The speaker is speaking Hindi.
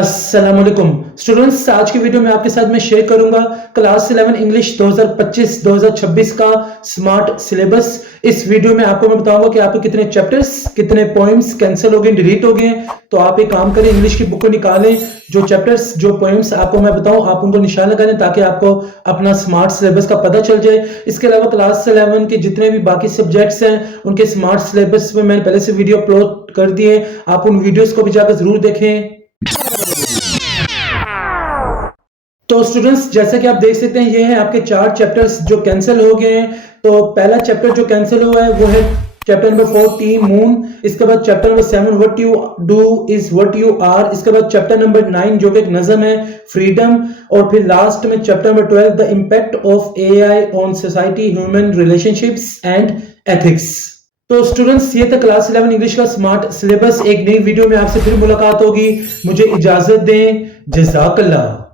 अस्सलामुअलैकुम स्टूडेंट्स, आज की वीडियो में आपके साथ मैं शेयर करूंगा क्लास 11 इंग्लिश 2025-2026 का स्मार्ट सिलेबस। इस वीडियो में आपको मैं बताऊंगा कि आपके कितने चैप्टर्स, कितने पॉइंट्स कैंसिल हो गए, डिलीट हो गए। तो आप एक काम करें, इंग्लिश की बुक को निकालें, जो चैप्टर्स, जो पॉइंट्स आपको मैं बताऊं आप उनको निशान लगाएं ताकि आपको अपना स्मार्ट सिलेबस का पता चल जाए। इसके अलावा क्लास 11 के जितने भी बाकी सब्जेक्ट्स हैं उनके स्मार्ट सिलेबस में मैंने पहले से वीडियो अपलोड कर दिए, आप उन वीडियोस को भी जाकर जरूर देखें। तो स्टूडेंट्स, जैसे कि आप देख सकते हैं, ये है आपके 4 चैप्टर्स जो कैंसिल हो गए हैं। तो पहला चैप्टर जो कैंसिल हुआ है वो है चैप्टर नंबर 14 मून। इसके बाद chapter number 7 what you do is what you are. इसके बाद चैप्टर नंबर 9 जो कि एक नज्म है, फ्रीडम। और फिर लास्ट में chapter number 12 the impact of AI on society, human relationships and ethics. तो स्टूडेंट्स, ये था क्लास 11 इंग्लिश का स्मार्ट सिलेबस। एक नई वीडियो में आपसे फिर मुलाकात होगी। मुझे इजाजत दें। जज़ाकल्लाह।